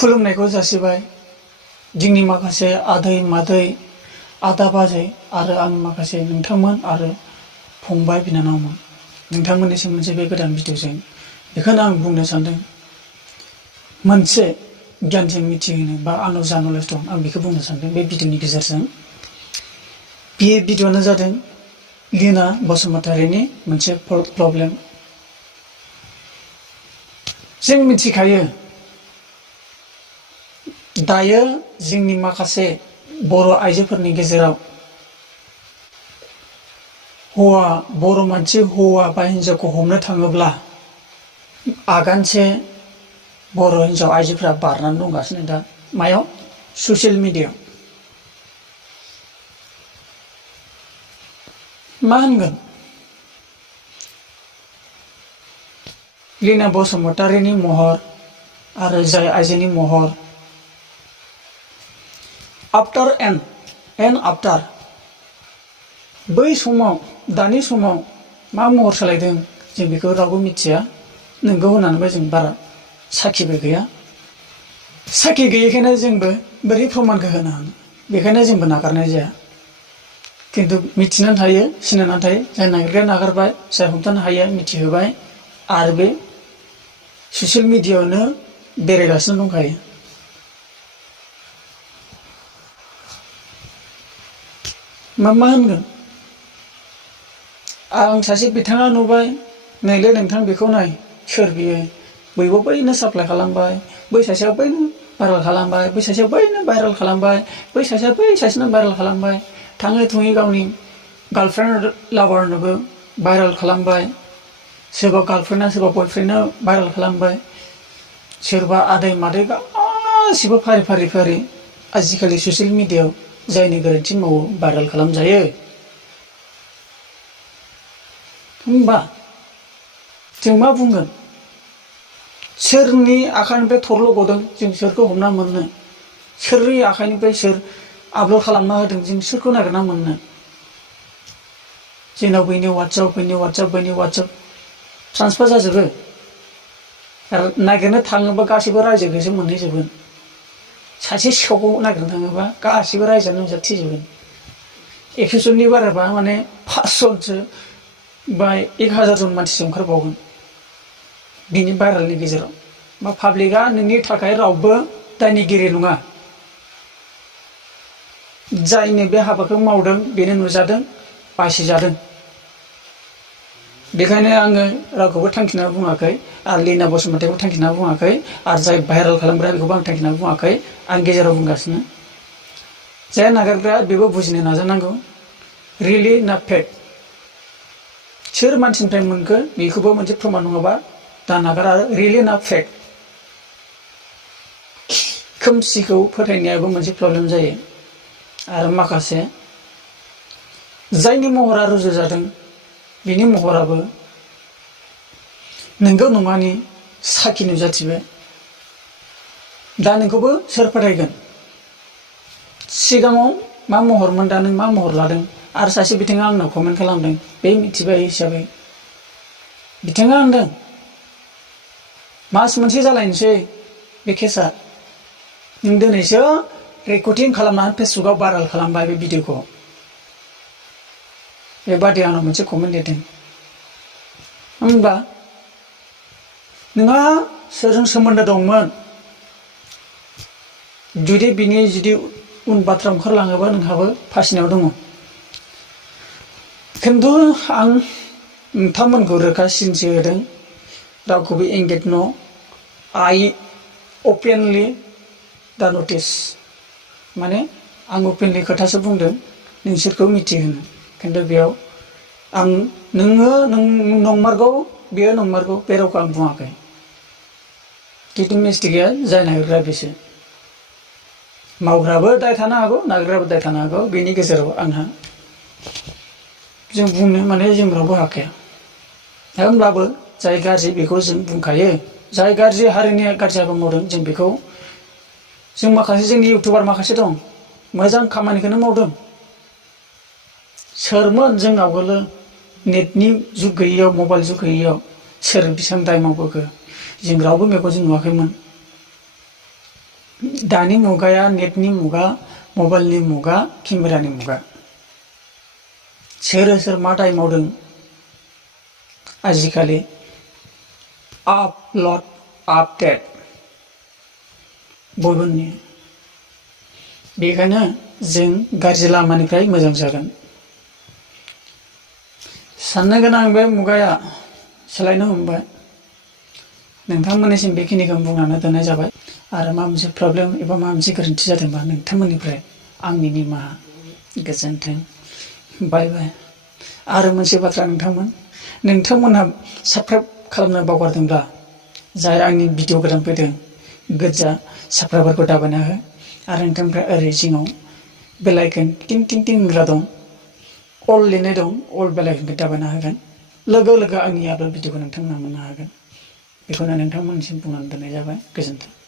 खुलुमनायखौ जासिबाय जोंनि माखासे आदै मादै आदा बाजै आरो आंनि माखासे नोंथांमोन आरो फंबाय बिनानावमोन नोंथांमोननिसिम मोनसे बे गोदान भिडिअजों बेखौनो आं बुंनो सानदों मोनसे गियानजों मिथिहोनो बा आंनाव जा नलेज दं आं बेखौ बुंनो सानदों बे भिडिअनि गेजेरजों बे भिडिअआनो जादों लीना बसुमतारीनि मोनसे प्रब्लेम जों मिथिखायो दायो जोंनि माखासे बर' आइजोफोरनि गेजेराव बर' मानसि हौवा बा हिनजावखौ हमनो थाङोब्ला आगानसे बर' हिनजाव आइजोफोरा बारनानै दंगासिनो दा मायाव ससियेल मिडियायाव मा होनगोन लीना बसुमतारीनि महर आरो जाय आइजोनि महर आफ्टार एन्ड आफ्टार बै समाव दानि समाव मा महर सोलायदों जों बेखौ रावबो मिथिया नंगौ होननानैबो जों बारा साखिबो गैया साखि गैयैखायनो जोंबो बोरै प्रमानखौ होनो हानो बेखायनो जोंबो नागारनाय जाया खिन्थु मिथिनानै थायो सिनायनानै थायो जाय नागिरग्राया नागारबाय जाय हमथानो हाया मिथिहोबाय आरो बे ससियेल मिडियायावनो बेरायगासिनो दंखायो मा होनगोन आं सासे बिथाङा नुबाय नैलै नोंथां बेखौ नाय सोर बियो बैबो बैनो साप्लाय खालामबाय बै सासेया बैनो भाइरेल खालामबाय बै सासेया बैनो भाइरेल खालामबाय बै सासेया बै सासेनो भाइरेल खालामबाय थाङै थुङै गावनि गार्लफ्रेन्ड लाभारनोबो भाइरेल खालामबाय सोरबा गार्लफ्रेन्डआ सोरबा बयफ्रेन्डनो भाइरेल खालामबाय सोरबा आदै मादै गासिबो फारि फारि फारि आजिखालि ससियेल मिडियायाव जायनि गोरोन्थि मावो भाइरेल खालामजायो होमबा जों मा बुंगोन सोरनि आखाइनिफ्राय थरल' गदों जों सोरखौ हमना मोननो सोरनि आखाइनिफ्राय सोर आपल'ड खालामना होदों जों सोरखौ नागिरना मोननो जोंनाव बैनि वाट्सएप ट्रान्सफार जाजोबो नागिरनो थाङोबा गासैबो रायजोखौसो मोनहैजोबगोन सासे सिखावखौ नागिरनो थाङोबा गासैबो रायजोआनो नुजाथिजोबगोन 100 जननि बाराबा माने 500 जनसो बा 1000 जन मानसिसो ओंखारबावगोन बिनि भाइरेलनि गेजेराव बा पाब्लिकआ नोंनि थाखाय रावबो दायनिगिरि नङा जायनो बे हाबाखौ मावदों बेनो नुजादों बासिजादों बेखायनो आङो रावखौबो थांखिना बुङाखै आरो लीना बसुमतारीखौ थांखिना बुङाखै आरो जाय भाइरेल खालामग्रा बेखौबो आं थांखिना बुङाखै आं गेजेराव बुंगासिनो जाय नागारग्रा बेबो बुजिनो नाजानांगौ रियेलि ना फेक सोर मानसिनिफ्राय मोनखो बेखौबो मोनसे प्रमान नङाबा दा नागार आरो रियेलि ना फेक खोमसिखौ फोथायनायाबो मोनसे प्रब्लेम जायो आरो माखासे जायनि महरा रुजु जादों बिनि महराबो नोंगौ नङानि साखि नुजाथिबाय दा नोंखौबो सोर फोथायगोन सिगाङाव मा महरमोन दा नों मा महर लादों आरो सासे बिथाङा आंनाव कमेन्ट खालामदों बे मिथिबाय हिसाबै बिथाङा होनदों मास मोनसे जालायनोसै बे केसा नों दिनैसो रेकर्डिं खालामनानै फेसबुकआव भाइरेल खालामबाय बे भिडिअखौ बेबादि आंनाव मोनसे कमेन्ट लिरदों होमब्ला नोंहा सोरजों सोमोन्दो दंमोन जुदि बिनि उन बाथ्रा ओंखारलाङोबा नोंहाबो फासिनायाव दङ खिन्थु आं नोंथांमोनखौ रोखा सिनसो होदों रावखौबो एंगेज न आइ अपेनलि दा नटिस माने आं अपेनलि खोथासो बुंदों नोंसोरखौ मिथिहोनो खिन्थु बेयाव आं नोङो नंमारगौ बेयो नंमारगौ बे रावखौ आं बुङाखै खिन्थु मिस्टेकआ जाय नागिरग्रा बेसो मावग्राबो दाय थानो हागौ नागिरग्राबो दाय थानो हागौ बेनि गेजेराव आंहा जों बुंनो माने जों रावबो हाखाया होमब्लाबो जाय गाज्रि बेखौ जों बुंखायो जाय गाज्रि हारिनि गाज्रि हाबा मावदों जों बेखौ जों माखासे जोंनि इउटुबार माखासे दं मोजां खामानिखौनो मावदों सोरमोन जों आवगोलो नेटनि जुग गैयैयाव मबाइल जुग गैयैयाव सोर बेसेबां दाय मावबोखो जों रावबो मेगनजों नुवाखैमोन दानि मुगाया नेटनि मुगा, मबाइलनि मुगा, केमेरानि मुगा। सोर सोर मा टाइम मावदों आजिखालि आपलड आपडेट बयबो नुयो। बेखायनो जों गाज्रि लामानिफ्राय मोजां जागोन। साननो गोनां बे मुगाया सोलायनो हमबाय। नोंथांमोननिसिम बेखिनिखौ बुंनानै दोननाय जाबाय। आरो माबा मोनसे प्रब्लेम एबा माबा मोनसे गोरोन्थि जादोंबा नोंथांमोननिफ्राय आंनि निमाहा। गोजोन्थों। बाय बाय। आरो मोनसे बाथ्रा नोंथांमोनहा साबस्क्राइब खालामनो बावगारदोंब्ला जाय आंनि भिडिअ गोदान फैदों गोजा साबस्क्राइबारखौ दाबायना हो। आरो नोंथांनिफ्राय ओरै जिङाव बेल आइकन टिं टिं टिं होग्रा दं, अल लिरनाय दं, अल बेल आइकनखौ दाबायना होगोन। लोगो लोगो आंनि आपल'ड भिडिअखौ नोंथांमोनहा मोननो हागोन। बेखौनो नोंथांमोननिसिम बुंनानै दोननाय जाबाय। गोजोन्थों।